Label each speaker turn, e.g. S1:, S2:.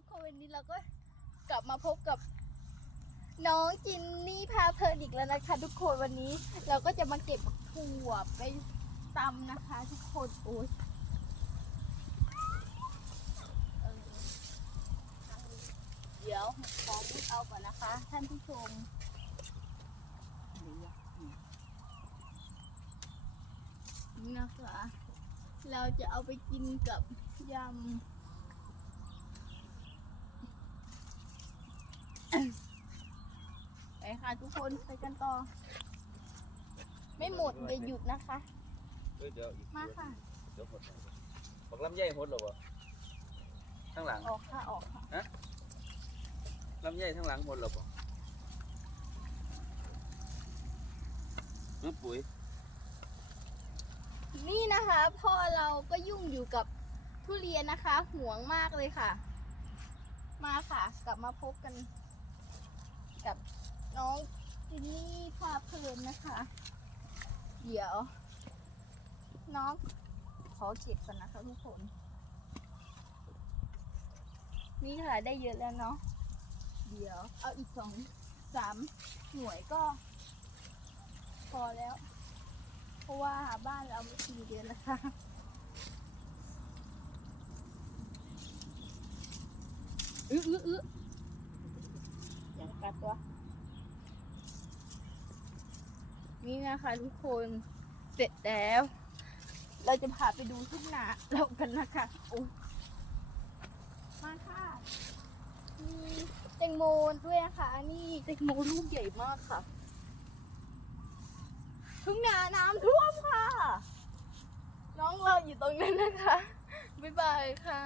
S1: ทุกคนวันนี้เราก็กลับมาพบกับ น้องจินนี่พาเพลินอีกแล้วนะคะ ทุกคนวันนี้เราก็จะมาเก็บถั่วไปตำนะคะ ทุกคนโอ้ยเดี๋ยวขอมุดเอาก่อนนะคะ ท่านผู้ชมนี่นะคะ เราจะเอาไปกินกับยำ ไป ค่ะทุกคนไปกันต่อ ไม่หมดอย่าหยุดนะคะ
S2: เอ้ยเดี๋ยวอีก
S1: มาค่ะ
S2: เดี๋ยวหมดบักลำไยหดหรอวะข้างหลัง
S1: ออกค่ะออกค่ะ
S2: ลำไยข้างหลังหมดหรอปะน้ำปุ๋ย
S1: นี่นะคะ พ่อเราก็ยุ่งอยู่กับทุเรียนนะคะห่วงมากเลยค่ะ มาค่ะ กลับมาพบกันกับ น้องจินนี่พาเพลินนะคะ เดี๋ยว น้องขอเก็บก่อนนะคะทุกคน นี่ค่ะได้เยอะแล้วเนาะเดี๋ยว เอาอีกสองสามหน่วยก็ พอแล้ว เพราะว่าบ้านเราไม่มีเดือนนะคะอื้ออื้ออื้ออย่างกัดวะ นี่นะคะทุกคนเสร็จแล้ว เราจะพาไปดูทุ่งนาเรากันนะคะโอ้ยมาค่ะมีแตงโมด้วยนะคะนี่แตงโมลูกใหญ่มากค่ะทุ่งนาน้ำท่วมค่ะ น้องเราอยู่ตรงนั้นนะคะ บ๊ายบายค่ะ